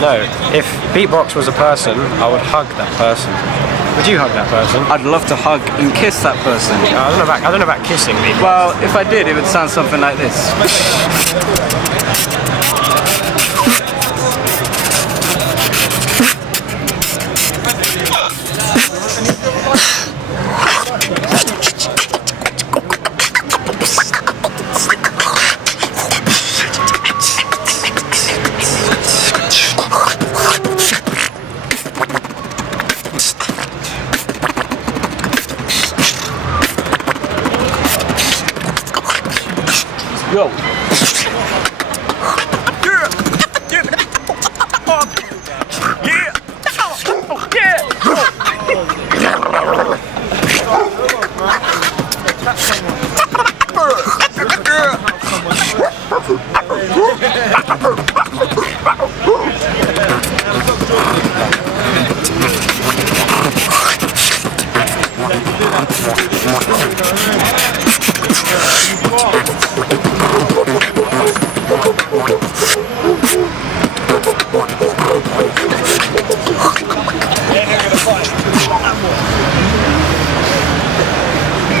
No, if Beatbox was a person, I would hug that person. Would you hug that person? I'd love to hug and kiss that person. I don't know about kissing Beatbox. Well, if I did, it would sound something like this. Go.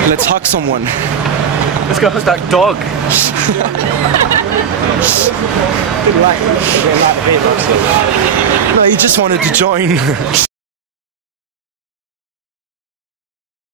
Let's hug someone. Let's go hug that dog. No, he just wanted to join.